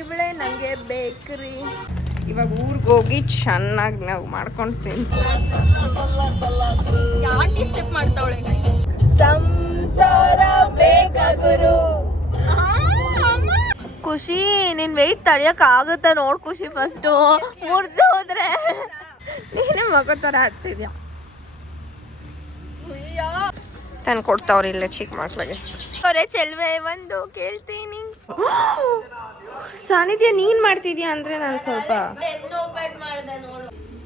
ಇವಳೇ ನನಗೆ ಬೇಕ್ರಿ. ಇವಾಗ ಊರಿಗೆ ಹೋಗಿ ಚೆನ್ನಾಗಿ ನಾವು ಮಾಡ್ಕೊಂಡು ತಿಂತೀವಿ. ಸ್ಟೆಪ್ ಮಾಡ್ತಾವಳೆ ಸಂಸಾರ ಬೇಕಾಗುರು. ಖುಷಿ ನಿನ್ ವೆಯ್ಟ್ ತಡಿಯಕ್ ಆಗುತ್ತಾ ನೋಡ್ ಖುಷಿ. ಫಸ್ಟ್ ಮುರ್ದು ಹೋದ್ರೆ ನೀನೇ ಮಗೋ ತರ ಆಗ್ತಿದ್ಯಾ. ತಂದು ಕೊಡ್ತಾವ್ರಿ ಇಲ್ಲ ಚಿಕ್ಕ ಮಕ್ಳಿಗೆ. ಅವರೇ ಚೆಲ್ವೆ ಒಂದು ಕೇಳ್ತೀನಿ. ಸಾನಿಧ್ಯ ನೀನ್ ಮಾಡ್ತಿದ್ಯಾ ಅಂದ್ರೆ ನಾನು ಸ್ವಲ್ಪ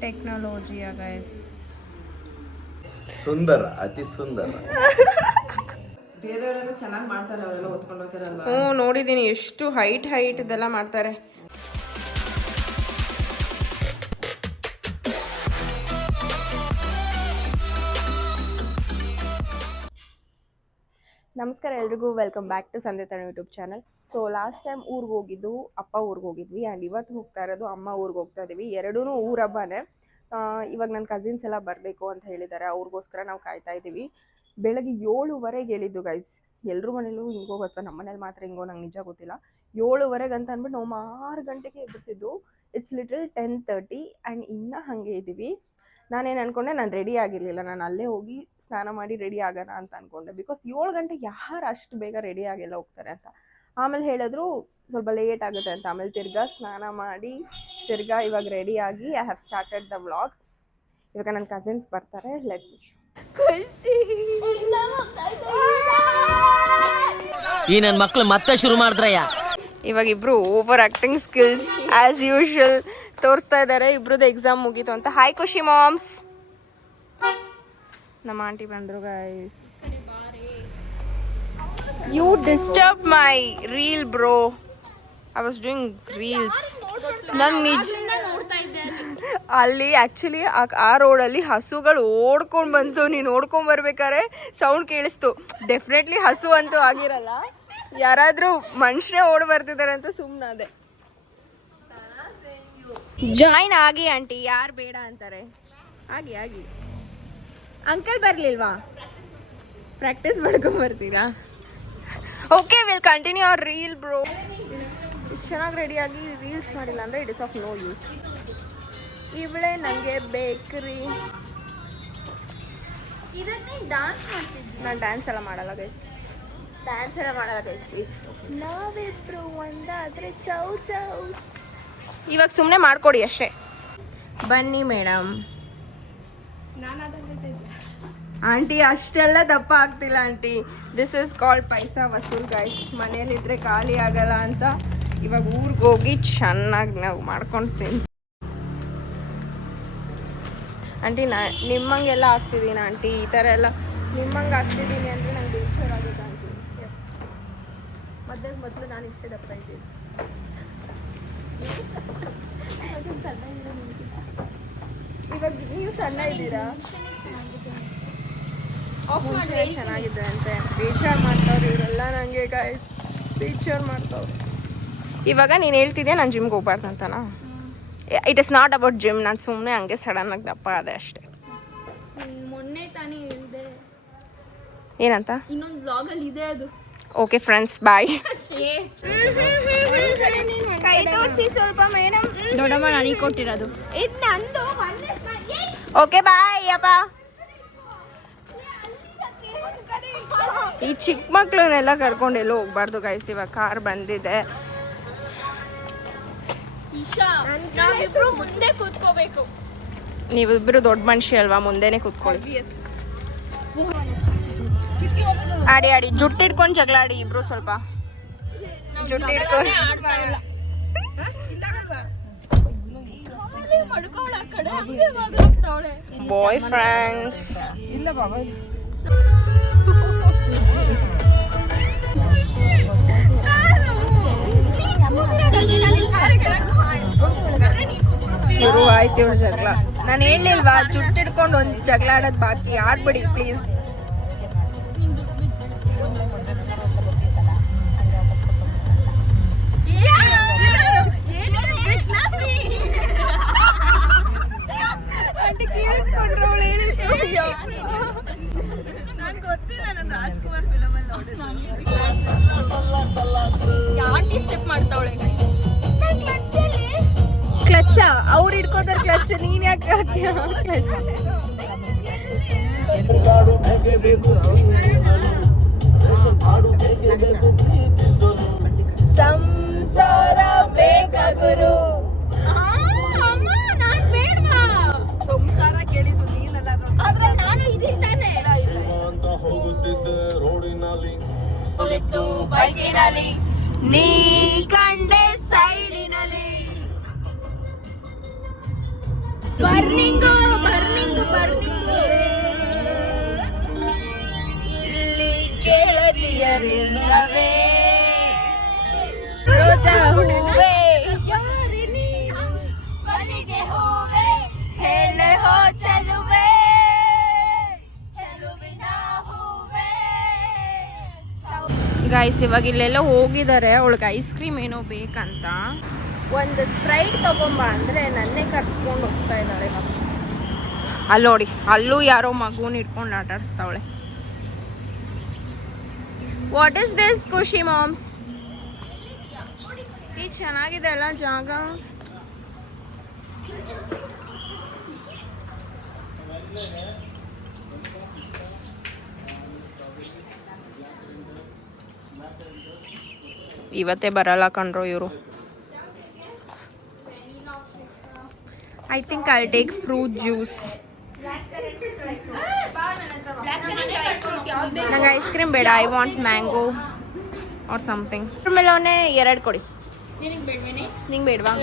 ಟೆಕ್ನಾಲಜಿಯ ಗೈಸ್. ಸುಂದರ, ಅತಿ ಸುಂದರ. ಬೇರೆಯವರೆಲ್ಲ ಚೆನ್ನಾಗಿ ಮಾಡ್ತಾರೆ, ಅವರೆಲ್ಲ ಓದ್ಕೊಂಡು ಹೋಗ್ತಾರಲ್ವಾ. ಹ್ಞೂ ನೋಡಿದ್ದೀನಿ, ಎಷ್ಟು ಹೈಟ್ ಇದೆಲ್ಲ ಮಾಡ್ತಾರೆ. ನಮಸ್ಕಾರ ಎಲ್ರಿಗೂ, welcome back to Sandhya Tanu YouTube channel. So last time ಊರಿಗೆ ಹೋಗಿದ್ದು ಅಪ್ಪ ಊರಿಗೆ ಹೋಗಿದ್ವಿ, ಆ್ಯಂಡ್ ಇವತ್ತು ಹೋಗ್ತಾ ಇರೋದು ಅಮ್ಮ ಊರಿಗೆ ಹೋಗ್ತಾ ಇದ್ದೀವಿ. ಎರಡೂ ಊರ ಹಬ್ಬನೇ. ಇವಾಗ ನನ್ನ ಕಸಿನ್ಸ್ ಎಲ್ಲ ಬರಬೇಕು ಅಂತ ಹೇಳಿದ್ದಾರೆ, ಅವ್ರಿಗೋಸ್ಕರ ನಾವು ಕಾಯ್ತಾ ಇದ್ದೀವಿ. ಬೆಳಗ್ಗೆ 7:15 ಹೇಳಿದ್ದು ಗೈಸ್. ಎಲ್ಲರೂ ಮನೇಲೂ ಹಿಂಗೋ ಅಥವಾ ನಮ್ಮ ಮನೇಲಿ ಮಾತ್ರ ಹಿಂಗೋ ನಂಗೆ ನಿಜ ಗೊತ್ತಿಲ್ಲ. 7:15 ಅಂತ ಅಂದ್ಬಿಟ್ಟು ನಾವು 6 ಗಂಟೆಗೆ ಎಬ್ಬಿಸಿದ್ದು. ಇಟ್ಸ್ ಲಿಟಲ್ 10:30 ಆ್ಯಂಡ್ ಇನ್ನೂ ಹಾಗೆ ಇದ್ದೀವಿ. ನಾನೇನು ಅಂದ್ಕೊಂಡೆ, ನಾನು ರೆಡಿ ಆಗಿರಲಿಲ್ಲ. ನಾನು ಅಲ್ಲೇ ಹೋಗಿ ಸ್ನಾನ ಮಾಡಿ ರೆಡಿ ಆಗೋಣ ಅಂತ ಅಂದ್ಕೊಂಡೆ. ಬಿಕಾಸ್ 7 ಗಂಟೆಗೆ ಯಾರು ಅಷ್ಟು ಬೇಗ ರೆಡಿ ಆಗೆಲ್ಲ ಹೋಗ್ತಾರೆ ಅಂತ. ಆಮೇಲೆ ಹೇಳಿದ್ರು ಸ್ವಲ್ಪ ಲೇಟ್ ಆಗುತ್ತೆ ಅಂತ. ಆಮೇಲೆ ತಿರ್ಗಾ ಸ್ನಾನ ಮಾಡಿ ತಿರ್ಗಾ ಇವಾಗ ರೆಡಿಯಾಗಿ I have started the vlog. ಇವಾಗ ನನ್ನ ಕಸಿನ್ಸ್ ಬರ್ತಾರೆ. ಲೆಟ್ ಮಿ ಈ ನನ್ನ ಮಕ್ಕಳು ಮತ್ತೆ ಶುರು ಮಾಡಿದ್ರಯ್ಯ. ಇವಾಗ ಇಬ್ರು over acting skills as usual ತೋರಿಸ್ತಾ ಇದ್ದಾರೆ. ಇಬ್ರದ್ದು ಎಕ್ಸಾಮ್ ಮುಗೀತು ಅಂತ. ಹಾಯ್ ಖುಷಿ ಮಾಮ್ಸ್. ನಮ್ಮ ಆಂಟಿ ಬಂದರು guys. You disturb my reel bro. I was doing reels. ನಂಗೆ ನಿಜ ಅಲ್ಲಿ ಆ್ಯಕ್ಚುಲಿ ಆ ರೋಡಲ್ಲಿ ಹಸುಗಳು ಓಡ್ಕೊಂಡು ಬಂತು. ನೀನು ಓಡ್ಕೊಂಡು ಬರ್ಬೇಕಾದ್ರೆ ಸೌಂಡ್ ಕೇಳಿಸ್ತು. ಡೆಫಿನೆಟ್ಲಿ ಹಸು ಅಂತೂ ಆಗಿರಲ್ಲ, ಯಾರಾದರೂ ಮನುಷ್ಯರೇ ಓಡ್ ಬರ್ತಿದ್ದಾರೆ ಅಂತ ಸುಮ್ಮನೆ ಅದೇ. ಜಾಯಿನ್ ಆಗಿ ಆಂಟಿ, ಯಾರು ಬೇಡ ಅಂತಾರೆ. ಆಗಿ ಆಗಿ. ಅಂಕಲ್ ಬರಲಿಲ್ವಾ? ಪ್ರಾಕ್ಟೀಸ್ ಮಾಡ್ಕೊಂಬರ್ತೀರಾ? Okay, will continue our reel bro. ಇಷ್ಟು ಚೆನ್ನಾಗಿ ರೆಡಿಯಾಗಿ ರೀಲ್ಸ್ ಮಾಡಿಲ್ಲ ಅಂದರೆ it is of no use. ಇವಳೇ ನನಗೆ ಬೇಕ್ರಿ. ನಾನು ಡ್ಯಾನ್ಸ್ ಎಲ್ಲ ಮಾಡಲ್ಲ ಗೈಸ್. ಪ್ಲೀಸ್. ನಾವಿಬ್ರು ಒಂದಾದರೆ ಚೌ ಚೌ. ಇವಾಗ ಸುಮ್ಮನೆ ಮಾಡಿಕೊಡಿ ಅಷ್ಟೇ. ಬನ್ನಿ ಮೇಡಮ್. ಆಂಟಿ ಅಷ್ಟೆಲ್ಲ ದಪ್ಪ ಆಗ್ತಿಲ್ಲ ಆಂಟಿ. ದಿಸ್ ಇಸ್ ಕಾಲ್ಡ್ ಪೈಸಾ ವಸೂಲ್ ಗೈಸ್. ಮನೇಲಿದ್ರೆ ಖಾಲಿ ಆಗಲ್ಲ ಅಂತ ಇವಾಗ ಊರಿಗೆ ಹೋಗಿ ಚೆನ್ನಾಗಿ ನಾವು ಮಾಡ್ಕೊಂಡು ತಿಂತೀವಿ. ಆಂಟಿ ನಿಮ್ಮಂಗೆಲ್ಲ ಆಗ್ತಿದ್ದೀನಿ ಆಂಟಿ. ಈ ಥರ ಎಲ್ಲ ನಿಮ್ಮಂಗೆ ಆಗ್ತಿದ್ದೀನಿ ಅಂದರೆ ನಂಗೆ ಬೇಜಾರು ಆಗುತ್ತೆ ಆಂಟಿ. ಎಸ್, ಮೊದಲು ನಾನು ಇಷ್ಟೇ ದಪ್ಪ ಇದ್ದೀನಿ. ಇವಾಗ ನೀವು ಸಣ್ಣ ಇದ್ದೀರಾ? ಮುಂಚೆ ಚೆನ್ನಾಗಿದೆ ಅಂತೆ. ಬೇಜಾರು ಮಾಡ್ತಾವ್ರಿ ಇವರೆಲ್ಲ ನನಗೆ ಗೈಸ್, ಬೇಜಾರು ಮಾಡ್ತಾವ್ರಿ. ಇವಾಗ ನೀನು ಹೇಳ್ತಿದ್ಯಾ ನಾನು ಜಿಮ್ಗೆ ಹೋಗ್ಬಾರ್ದು ಅಂತನಾ? It is not about gym. ನಾನು ಸುಮ್ಮನೆ ಹಂಗೆ ಸಡನ್ನಾಗಿ ದಪ್ಪ ಅದೇ ಅಷ್ಟೇ. ಮೊನ್ನೆ ತಾನೇ ಹೇಳಿದೆ. ಏನಂತ? ಇನ್ನೊಂದು ವ್ಲಾಗಲ್ಲಿ ಇದೆ ಅದು. ಓಕೆ ಫ್ರೆಂಡ್ಸ್, ಬಾಯ್. ಕೈ ತೋರಿಸಿ ಸ್ವಲ್ಪ ಮೇಡಮ್. ದೊಡ್ಡಮ್ಮ ನನಗೆ ಕೊಟ್ಟಿರೋದು ಇದು ನಂದು. ಓಕೆ ಬಾಯ್ ಅಪ್ಪ. ಈ ಚಿಕ್ಕ ಮಕ್ಳನ್ನೆಲ್ಲ ಕರ್ಕೊಂಡು ಎಲ್ಲೂ ಹೋಗ್ಬಾರ್ದು ಗೈಸ್. ಇವಾಗ ಕಾರ್ ಬಂದಿದೆ. ಈಶಾ, ನಾವಿಬ್ರು ಮುಂದೆ ಕೂತ್ಕೋಬೇಕು. ನೀವಿಬ್ರು ದೊಡ್ಡ ಮನುಷ್ಯ ಅಲ್ವಾ, ಮುಂದೆನೆ ಕೂತ್ಕೊಳ್ಳಿ. ಆಡಿ ಆಡಿ ಜುಟ್ಟು ಹಿಡ್ಕೊಂಡು ಜಗಳ ಆಡಿ ಇಬ್ರು. ಸ್ವಲ್ಪ ಜುಟ್ಟು ಹಿಡ್ಕೊಂಡು. Boyfriends. ಇಲ್ಲ ಬಾಬಾ, ಶುರು ಆಯ್ತು ಇವ್ರ ಜಗಳ. ನಾನು ಹೇಳಿಲ್ವಾ ಜುಟ್ಟು ಹಿಡ್ಕೊಂಡು ಒಂದು ಜಗಳ ಆಡೋದು ಬಾಕಿ. ಆಡ್ಬೇಡಿ ಪ್ಲೀಸ್. ನನ್ಗೆ ಗೊತ್ತಿಲ್ಲ, ನಾನು ರಾಜ್ಕುಮಾರ್ ಫಿಲಮಲ್ಲಿ ನೋಡಿದ್ದು. Aunty step ಮಾಡ್ತಾವಳೆ. ಕ್ಲಚ್ ಅವ್ರು ಹಿಡ್ಕೋತಾರೆ ಕ್ಲಚ್, ನೀನ್ ಯಾಕೆ ಹಾಕ್ತೀಯ ಕ್ಲಚ್? ಸಂಸಾರ ಬೇಕ ಗುರು. ಸಂಸಾರ ಕೇಳಿದ್ದು ನೀನಲ್ಲ, ನಾನು ಇದಿದ್ದಾನೆ ಬೈಕಿನಲ್ಲಿ ನೀ ಕಂಡೆ ಸೈಡಿನಲ್ಲಿ. ಬರ್ನಿಂಗು ಬರ್ನಿಂಗು ಬರ್ನಿಂಗು ಇಲ್ಲಿ ಕೇಳದಿಯರಿಲ್ಲವೇ ರೋಜಾ ಹೂವೇ ಯಾರಿನಿ ಮಲ್ಲಿಗೆ ಹೂವೇ ಹೇಳೆ ಹೋ ಚಲುವೆ ಚಲುವಿನ ಹೂವೇ. ಗೈಸ್ ಇವಾಗ ಇಲ್ಲೆಲ್ಲ ಹೋಗಿದ್ದಾರೆ, ಅವಳಿಗೆ ಐಸ್ ಕ್ರೀಮ್ ಏನೋ ಬೇಕಂತ. ಒಂದು ಸ್ಪ್ರೈಟ್ ತಗೊಂಬ ಅಂದರೆ ನನ್ನೇ ಕರ್ಸ್ಕೊಂಡು ಹೋಗ್ತಾ ಇದ್ದಾಳೆ. ಅಲ್ಲಿ ನೋಡಿ, ಅಲ್ಲೂ ಯಾರೋ ಮಗುನ ಇಟ್ಕೊಂಡು ಆಟ ಆಡಿಸ್ತಾವಳೆ. ವಾಟ್ ಇಸ್ ದಿಸ್ ಖುಷಿ ಮಾಮ್ಸ್? ಈ ಚೆನ್ನಾಗಿದೆ ಅಲ್ಲ ಜಾಗ. ಇವತ್ತೇ ಬರಲ್ಲ ಕಣ್ರು ಇವರು. I think I'll take fruit juice. ನಂಗೆ ಐಸ್ ಕ್ರೀಮ್ ಬೇಡ, I want mango or something. ಮೇಲೋನೆ 2 ಕೊಡಿ. ನಿಂಗೆ ಬೇಡವಾ?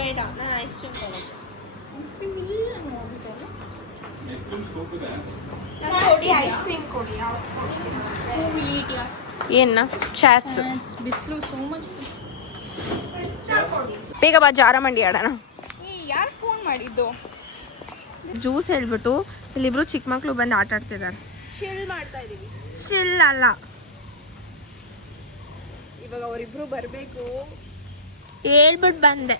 ಏನ ಚಾಟ್ಸ್ ಬಿಸಿಲು ಸೋ ಮಚ್. ಬೇಗ ಬಾ, ಜಾರ ಮಂಡಿ ಆಡೋಣ. ಯಾರು ಫೋನ್ ಮಾಡಿದ್ದು? ಜ್ಯೂಸ್ ಹೇಳ್ಬಿಟ್ಟು ಇಲ್ಲಿಬ್ರು ಚಿಕ್ಕ ಮಕ್ಳು ಬಂದು ಆಟ ಆಡ್ತಿದ್ದಾರೆ. ಚಿಲ್ ಮಾಡ್ತಾ ಇದೀವಿ. ಚಿಲ್ ಅಲ್ಲ, ಇವಾಗ ಅವರಿಬ್ರು ಬರಬೇಕು ಹೇಳ್ಬಿಟ್ಟು ಬಂದೆ.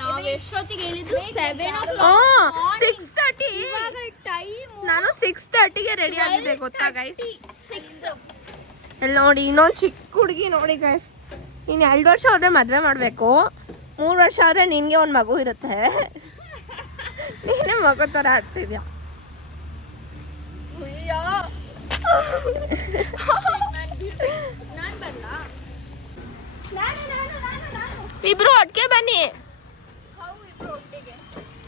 ನಾವು ಎಷ್ಟೊತ್ತಿಗೆ ಹೇಳಿದ್ದು? 6:30. ನಾನು 6:30ಗೆ ರೆಡಿ ಆಗಿದ್ದೆ ಗೊತ್ತಾ ಗೈಸ್? ಇಲ್ಲಿ ನೋಡಿ, ಇನ್ನೊಂದು ಚಿಕ್ಕ ಹುಡುಗಿ ನೋಡಿ ಗೈಸ್. ಇನ್ನು 2 ವರ್ಷ ಆದ್ರೆ ಮದುವೆ ಮಾಡಬೇಕು, 3 ವರ್ಷ ಆದ್ರೆ ನಿನ್ಗೆ ಒಂದು ಮಗು ಇರುತ್ತೆ. ನೀನೇ ಮಗು ಥರ ಆಡ್ತಿದ್ಯಾ. ಇಬ್ರು ಒಟ್ಟಿಗೆ ಬನ್ನಿ,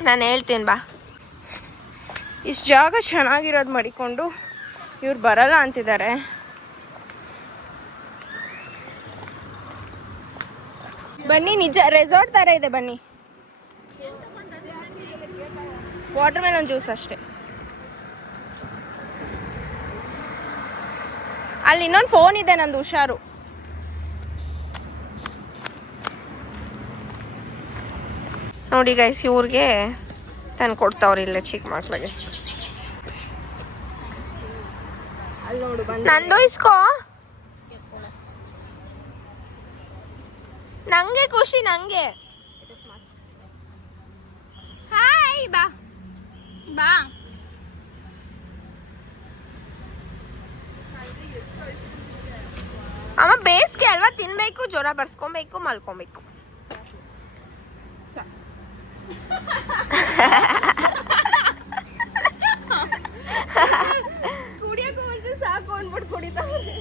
ನಾನು ಹೇಳ್ತೀನಿ ಬಾ. ಇಷ್ಟು ಜಾಗ ಚೆನ್ನಾಗಿರೋದು ಮಾಡಿಕೊಂಡು ಇವ್ರು ಬರಲ್ಲ ಅಂತಿದ್ದಾರೆ. ಬನ್ನಿ, ನಿಜ ರೆಸಾರ್ಟ್ ಥರ ಇದೆ ಬನ್ನಿ. ವಾಟರ್ ಮೆಲನ್ ಜ್ಯೂಸ್ ಅಷ್ಟೇ. ಅಲ್ಲಿ ಇನ್ನೊಂದು ಫೋನ್ ಇದೆ ನಂದು, ಹುಷಾರು. ನೋಡಿ ಗೈಸ್, ಇವ್ರಿಗೆ ತಂದು ಕೊಡ್ತಾವ್ರಿ ಇಲ್ಲೇ ಚಿಕ್ಕ ಮಕ್ಳಿಗೆ. ಅಲ್ಲಿ ನೋಡು, ನಂದು ಇಸ್ಕೋ. ನಂಗೆ ಖುಷಿ, ನಂಗೆ. ಹಾಯ್ ಬಾ ಬಾ. ಅಮ್ಮ ಬೇಸಿಗೆ ಅಲ್ವಾ, ತಿನ್ಬೇಕು, ಜ್ವರ ಬರ್ಸ್ಕೊಬೇಕು, ಮಲ್ಕೊಬೇಕು. ಕುಡಿಯೋಕೆ ಮುಂಚೆ ಸಾಕು ಅಂದ್ಬಿಟ್ಟು ಕುಡಿತಾರೆ.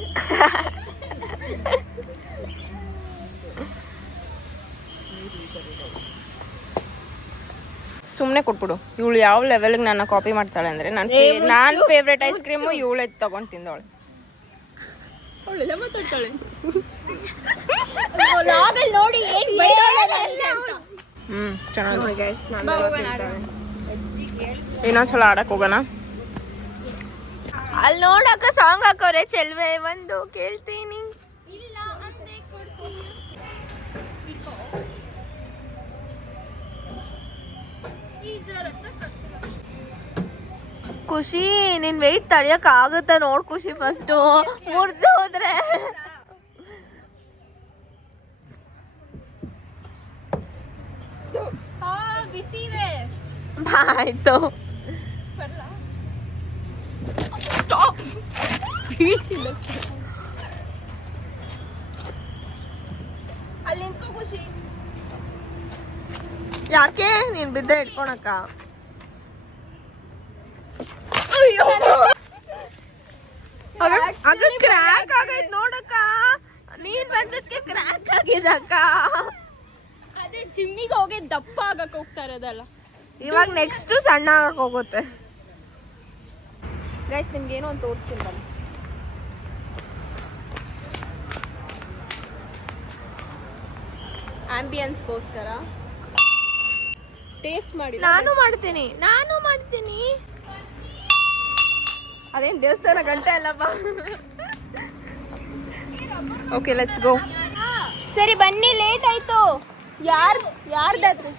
ಸುಮ್ಮನೆ ಕೊಟ್ಬಿಡು. ಇವಳು ಯಾವ ಲೆವೆಲ್ಗೆ ನನ್ನ ಕಾಪಿ ಮಾಡ್ತಾಳೆ ಅಂದರೆ, ನಾನು ಫೇವ್ರೆಟ್ ಐಸ್ ಕ್ರೀಮು ಇವಳೇ ತಗೊಂಡು ತಿಂದವಳೆ. ಅವಳೆಲ್ಲ ಮಾತಾಡ್ತಾಳೆ ನೋಡಿ. ಚೆನ್ನಾಗಿ ಇನ್ನೊಂದ್ಸಲ ಆಡಕ್ ಹೋಗೋಣ. ಅಲ್ಲಿ ನೋಡಕ್ಕ ಸಾಂಗ್ ಹಾಕೋರೆ, ಚೆಲ್ವೆ ಒಂದು ಕೇಳ್ತೀನಿ. ಖುಷಿ, ನಿನ್ ವೆಯ್ಟ್ ತಡಿಯಕ್ ಆಗುತ್ತಾ ನೋಡ್ ಖುಷಿ. ಫಸ್ಟು ಮುರ್ದು ಹೋದ್ರೆ ಬಿಸಿ ಇದೆ. ಆಯ್ತು, ಸ್ಟಾಪ್. ಅಲ್ಲಿ ನಿಂತ್ಕೋ ಖುಷಿ. ಯಾಕೆ ನೀನ್ ಬಿದ್ದೆ ಇಟ್ಕೊಳಕ್ಕ? ಅದು ಕ್ರ್ಯಾಕ್ ಆಗೈತ್ ನೋಡಕ್ಕ. ನೀನ್ ಬಂದಕ್ಕೆ ಕ್ರ್ಯಾಕ್ ಆಗಿದಕ್ಕ. ಅದೇ ಜಿಮ್ಮಿಗೆ ಹೋಗಿ ದಪ್ಪ ಆಗಕ್ಕೆ ಹೋಗ್ತಾ ಇರೋದಲ್ಲ. ಇವಾಗ ನೆಕ್ಸ್ಟ್ ಸಣ್ಣ ಆಗಕ್ಕೆ ಹೋಗುತ್ತೆ. ಗೈಸ್ ನಿಮ್ಗೆ ಏನೋ ಒಂದು ತೋರಿಸ್ತೀನಿ ಬನ್ನಿ. ಆಂಬಿಯನ್ಸ್ಗೋಸ್ಕರ ಟೇಸ್ಟ್ ಮಾಡಿ. ನಾನು ಮಾಡ್ತೀನಿ. ಅದೇನು ದೇವಸ್ಥಾನ ಗಂಟೆ ಅಲ್ಲಪ್ಪ. Okay let's go. ಸರಿ ಬನ್ನಿ, ಲೇಟ್ ಆಯ್ತು. ಯಾರ್ದಾದ್ರು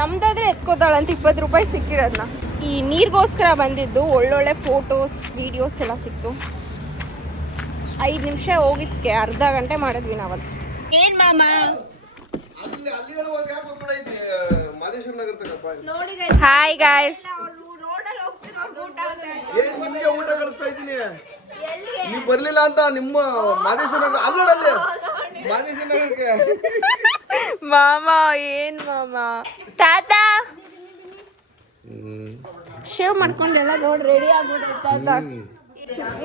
ನಮ್ದಾದ್ರೆ ಎತ್ಕೋತಾಳಂತ 20 ರೂಪಾಯಿ ಸಿಕ್ಕಿರೋದನ್ನ. ಈ ನೀರಿಗೋಸ್ಕರ ಬಂದಿದ್ದು. ಒಳ್ಳೊಳ್ಳೆ ಫೋಟೋಸ್ ವಿಡಿಯೋಸ್ ಎಲ್ಲ ಸಿಕ್ತು. 5 ನಿಮಿಷ ಹೋಗಿದ್ಕೆ ಅರ್ಧ ಗಂಟೆ ಮಾಡಿದ್ವಿ ನಾವಲ್ಲಿ. ಏನ್ ಮಾಮ ಹಾಯ್ ಗಾಯ್ಸ್. ಊಟ ಕಳಿಸ್ತಾ ಇದ್ದೀನಿ. ನೀವು ಬರ್ಲಿಲ್ಲ ಅಂತ ನಿಮ್ಮ ಮಾದೇಶ್ವರ ನಗರ ಅಲ್ಲಲ್ಲಿ ಮಾದೇಶ್ವರ ನಗರಕ್ಕೆ. ಮಾಮ ಏನ್ ಮಾಮ ತಾತ ಶೇವ್ ಮಾಡ್ಕೊಂಡೆಲ್ಲ ನೋಡಿ ರೆಡಿ ಆಗ್ಬಿಟ್ರೆ ತಾತ.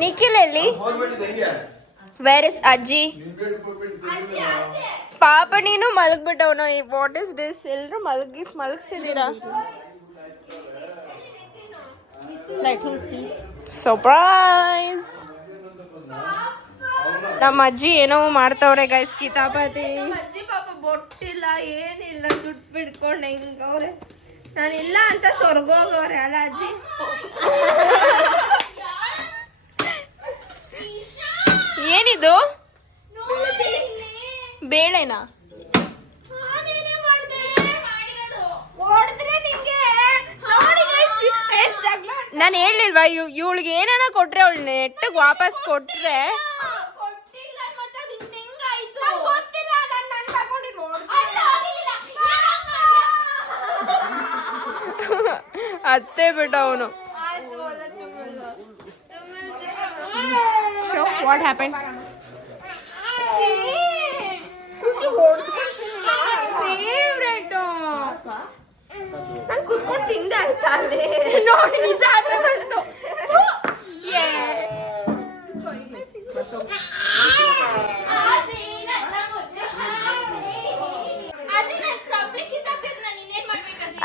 ನಿಖಿಲ್ ಎಲ್ಲಿ? ವೇರ್ ಇಸ್ ಅಜ್ಜಿ? ಪಾಪ ನೀನು ಮಲಗ್ಬಿಟ್ಟವನು. What is this? ಎಲ್ರು ಮಲಗಿಸಿದೀರಾ? ಸರ್ಪ್ರೈಸ್. ನಮ್ಮ ಅಜ್ಜಿ ಏನೋ ಮಾಡ್ತವ್ರೆ ಗೈಸ್. ಕಿತಾಪತಿ. ಅಜ್ಜಿ ಪಾಪ ಬೊಟ್ಟಿಲ್ಲ ಏನಿಲ್ಲ, ಜುಟ್ಟು ಬಿಡ್ಕೊಂಡು ಹೆಂಗವ್ರೆ. ನಾನಿಲ್ಲ ಅಂತ ಸ್ವರ್ಗೋಗವ್ರೆ ಅಲ್ಲ ಅಜ್ಜಿ? ಏನಿದು? ಬೇಳೆನಾ? ನಾನು ಹೇಳಿಲ್ವಾ ಇವಳಿಗೆ ಏನಾನ ಕೊಟ್ರೆ ಅವಳು ನೆಟ್ಟಿಗೆ ವಾಪಸ್ ಕೊಟ್ರೆ ಅತ್ತೆ ಬಿಟ್ಟ ಅವನು. So what happened? ನಾನು ಕುತ್ಕೊಂಡು ತಿಂದೆ ಅನ್ಸಲ್ಲಿ ನೋಡಿ. ನಿಜ ಆಸೆ ಬಂತು.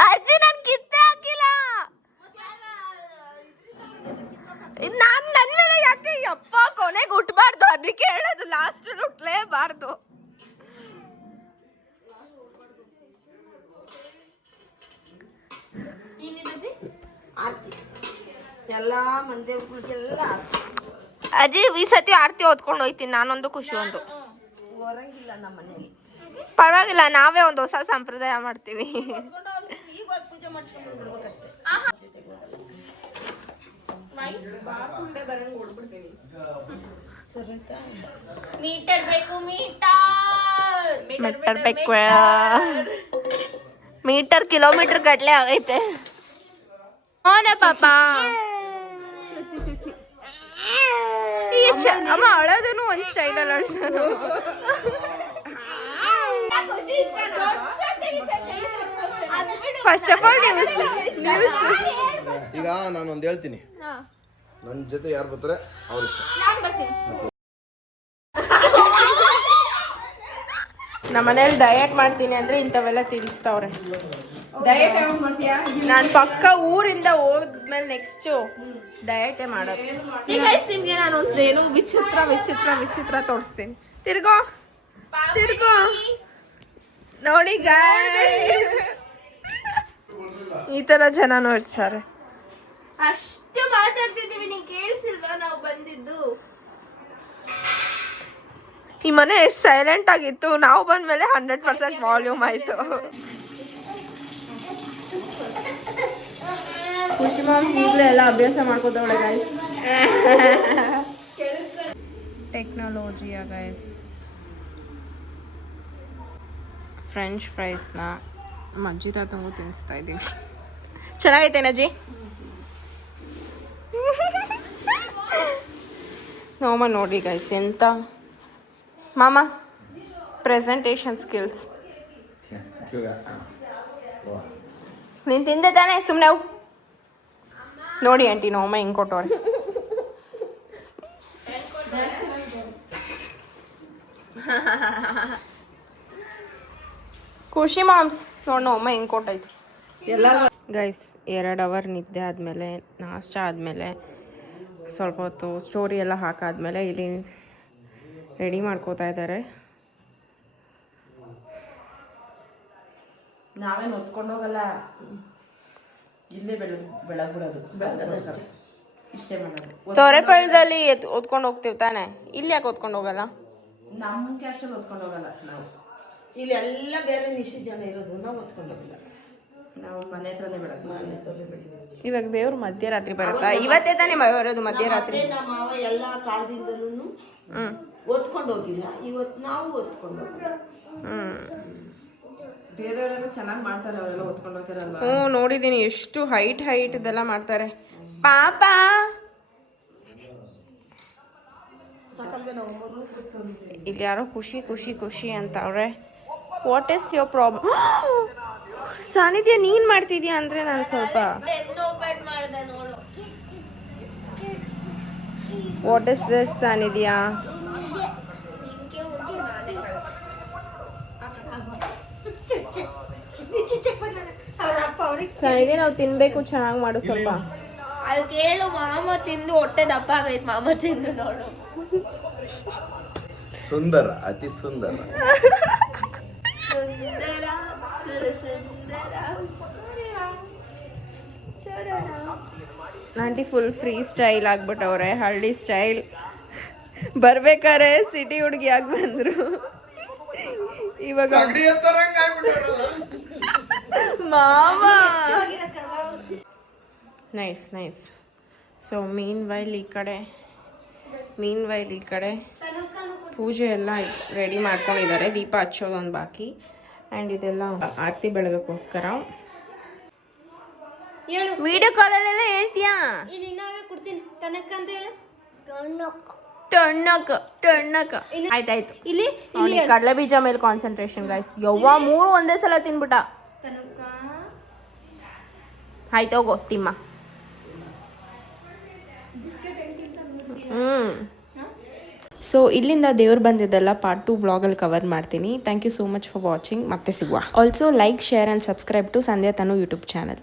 ಅಜ್ಜಿ ನಾನು ಕಿತ್ತೆ ಹಾಕಿಲ್ಲ. ನಾನು ನನ್ನ ಮೇಲೆ ಯಾಕೆ ಯಪ್ಪ ಕೊನೆಗೆ ಉಟ್ಬಾರ್ದು, ಅದಕ್ಕೆ ಹೇಳೋದು. ಲಾಸ್ಟ್ ಉಟ್ಲೇಬಾರ್ದು. ಅಜ್ಜಿ ಈ ಸತಿ ಆರತಿ ಓದ್ಕೊಂಡು ಹೋಯ್ತೀನಿ ನಾನೊಂದು, ಖುಷಿ ಒಂದು. ಪರವಾಗಿಲ್ಲ, ನಾವೇ ಒಂದು ಹೊಸ ಸಂಪ್ರದಾಯ ಮಾಡ್ತೀವಿ. ಮೀಟರ್ ಬೇಕು, ಮೀಟರ್ ಬೇಕು. ಮೀಟರ್ ಕಿಲೋಮೀಟರ್ ಗಟ್ಲೆ ಆಗೈತೆ. ಅವನೇ ಪಾಪ ಅಮ್ಮ ಅಳೋದನು ಒಂದ್ ಸ್ಟೈಲಲ್ಲಿ ಅಳ್ತಾನು. ಫಸ್ಟ್ ಆಫ್ ಆಲ್ ಈಗ ನಾನು ಒಂದು ಹೇಳ್ತೀನಿ. ನನ್ನ ಜೊತೆ ಯಾರು ಬರ್ತಾರೆ ಅವ್ರ ಇಷ್ಟ. ನಮ್ಮ ಮನೇಲಿ ಡಯಟ್ ಮಾಡ್ತೀನಿ ಅಂದ್ರೆ ಇಂಥವೆಲ್ಲ ತಿನ್ನಿಸ್ತವ್ರೆ. ನಾನು ಪಕ್ಕ ಊರಿಂದ ಹೋದ್ಮೇಲೆ ನೆಕ್ಸ್ಟ್ ಡಯಟೇ ಮಾಡೋದು. ಈಗ ನಿಮ್ಗೆ ನಾನು ಒಂದು ಏನು ವಿಚಿತ್ರ ತೋರಿಸ್ತೀನಿ. ತಿರ್ಗೋ ನೋಡಿ ಈ ತರ ಜನ ನೋಡ್ತಾರೆ. ಅಷ್ಟು ಮಾತಾಡ್ತಿದ್ದೀವಿ, ನೀನ್ ಕೇಳಿಸಿಲ್ವಾ ನಾವು ಬಂದಿದ್ದು? ಈ ಮನೆ ಎಷ್ಟು ಸೈಲೆಂಟ್ ಆಗಿತ್ತು, ನಾವು ಬಂದ್ಮೇಲೆ 100% ವಾಲ್ಯೂಮ್ ಆಯ್ತು. ಖುಷಿ ಮಾಮ್ ಈಗಲೇ ಎಲ್ಲ ಅಭ್ಯಾಸ ಮಾಡ್ಕೋತಾವಳೆ ಗೈಸ್. ಟೆಕ್ನಾಲಜಿಯ ಗೈಸ್. ಫ್ರೆಂಚ್ ಫ್ರೈಸ್ನ ನಮ್ಮ ಅಜ್ಜಿ ತಾತಂಗೂ ತಿನ್ನಿಸ್ತಾ ಇದ್ದೀವಿ. ಚೆನ್ನಾಗೈತೇನ ಅಜ್ಜಿ? ನೋಮ ನೋಡ್ರಿ ಗೈಸ್ ಎಂತ ಮಾಮ ಪ್ರೆಸೆಂಟೇಷನ್ ಸ್ಕಿಲ್ಸ್. ನೀನು ತಿಂದೆ ತಾನೇ, ಸುಮ್ಮನೆ ಅವು ನೋಡಿ ಆಂಟಿ ನಮ್ಮಮ್ಮ ಹಿಂಗೆ ಕೊಟ್ಟವ್ರೆ. ಖುಷಿ ಮಾಮ್ಸ್ ನೋಡಿ ನಮ್ಮಮ್ಮ ಹಿಂಗೆ ಕೊಟ್ಟೈತಿ. ಗೈಸ್ 2 ಅವರ್ ನಿದ್ದೆ ಆದಮೇಲೆ, ನಾಷ್ಟ ಆದಮೇಲೆ, ಸ್ವಲ್ಪ ಹೊತ್ತು ಸ್ಟೋರಿ ಎಲ್ಲ ಹಾಕಾದ್ಮೇಲೆ ಇಲ್ಲಿ ರೆಡಿ ಮಾಡ್ಕೋತಾ ಇದ್ದಾರೆ. ನಾವೇನು ಹೊತ್ಕೊಂಡು ಹೋಗಲ್ಲ, ಇಲ್ಲೇ ಬೆಳಗ್ಬಿಡೋದು ಇಷ್ಟೇ ಮಾಡೋದು. ತೊರೆಪಳ್ಳದಲ್ಲಿ ಹೊತ್ಕೊಂಡು ಹೋಗ್ತೀವಿ ತಾನೆ, ಇಲ್ಲಿ ಯಾಕೆ ಹೊತ್ಕೊಂಡು ಹೋಗಲ್ಲ? ನಮ್ಮ ಕ್ಯಾಸ್ಟಲ್ಲಿ ಹೊತ್ಕೊಂಡು ಹೋಗಲ್ಲ ನಾವು. ಇಲ್ಲಿ ಎಲ್ಲ ಬೇರೆ ನಿಶ್ಚಿತ ಜನ ಇರೋದು, ನಾವು ಹೊತ್ಕೊಂಡು ಹೋಗಿಲ್ಲ. ನಾವು ಮನೆ ಹತ್ರನೇ ಬೆಳಗ್ಗೆ. ಇವಾಗ ದೇವ್ರು ಮಧ್ಯರಾತ್ರಿ ಬರುತ್ತಾ? ಇವತ್ತೇ ತಾನೇ ಬರೋದು ಮಧ್ಯರಾತ್ರಿ. ನಮ್ಮ ಮಾವ ಎಲ್ಲ ಕಾಲದಿಂದಲೂ ಹೊತ್ಕೊಂಡು ಹೋಗಿಲ್ಲ, ಇವತ್ತು ನಾವು ಹೊತ್ಕೊಂಡು ಹೋಗಿಲ್ಲ. ಬೇರೆಯವರೆಲ್ಲ ಚೆನ್ನಾಗಿ ಮಾಡ್ತಾರೆ, ಅವರೆಲ್ಲ ಹೊತ್ಕೊಂಡು ಹೋಗ್ತಾರಲ್ವಾ. ಹ್ಞೂ ನೋಡಿದ್ದೀನಿ, ಎಷ್ಟು ಹೈಟ್ ಇದೆಲ್ಲ ಮಾಡ್ತಾರೆ ಪಾಪ. ಇಲ್ಲಿ ಯಾರೋ ಖುಷಿ ಅಂತ ಅವ್ರೆ. What is your problem? ಸಾನಿಧ್ಯ ನೀನ್ ಮಾಡ್ತಿದ್ಯಾ ಅಂದ್ರೆ ನಾನು ಸ್ವಲ್ಪ ವಾಟ್ ಇಸ್ ದಿಸ್ ಸಾನಿಧ್ಯ? ಸಾನಿಧ್ಯ ನಾವು ತಿನ್ಬೇಕು, ಚೆನ್ನಾಗಿ ಮಾಡು ಸ್ವಲ್ಪ. ಅಲ್ಲಿ ಕೇಳು, ಮಾಮ ತಿಂದು ಹೊಟ್ಟೆ ದಪ್ಪ ಆಗೈತೆ, ಮಾಮ ತಿಂದು ನೋಡು. ಸುಂದರ, ಅತಿ ಸುಂದರ. ಸುಂದರ ಸುಂದರ ಆಂಟಿ ಫುಲ್ ಫ್ರೀ ಸ್ಟೈಲ್ ಆಗ್ಬಿಟ್ಟವ್ರೆ, ಹಳ್ಳಿ ಸ್ಟೈಲ್. ಬರ್ಬೇಕಾರೆ ಸಿಟಿ ಹುಡುಗಿ ಆಗಿ ಬಂದ್ರು. ಇವಾಗ ಮಾಮ ನೈಸ್. ಸೊ ಮೀನ್ ವೈಲ್ ಈ ಕಡೆ ಪೂಜೆ ಎಲ್ಲ ರೆಡಿ ಮಾಡ್ಕೊಂಡಿದ್ದಾರೆ. ದೀಪ ಹಚ್ಚೋದೊಂದು ಬಾಕಿ, ಆ್ಯಂಡ್ ಇದೆಲ್ಲ ಆರತಿ ಬೆಳಗೋಕ್ಕೋಸ್ಕರ. ವಿಡಿಯೋ ಕಾಲಲ್ಲೆಲ್ಲ ಹೇಳ್ತೀಯಾ? ಇಲ್ಲಿ ನಾವೇ ಕೊಡ್ತೀನಿ ತನಕ ಅಂತ ಹೇಳು. ಟೊಣ್ಣಕ್ ಆಯ್ತಾಯ್ತು. ಇಲ್ಲಿ ಕಡಲೆ ಬೀಜ ಮೇಲೆ ಕಾನ್ಸಂಟ್ರೇಷನ್ ಗೈಸ್. ಯವ್ವ 3 ಒಂದೇ ಸಲ ತಿನ್ಬಿಟ್ಟ. ತನಕ ಆಯ್ತು ಹೋಗೋ ತಿಮ್ಮ. ಸೊ ಇಲ್ಲಿಂದ ದೇವ್ರು ಬಂದಿದ್ದೆಲ್ಲ ಪಾರ್ಟ್ 2 ವ್ಲಾಗಲ್ಲಿ ಕವರ್ ಮಾಡ್ತೀನಿ. Thank you so much for watching. ಮತ್ತೆ ಸಿಗುವ. Also like, share and subscribe to Sandhya Tanu YouTube channel.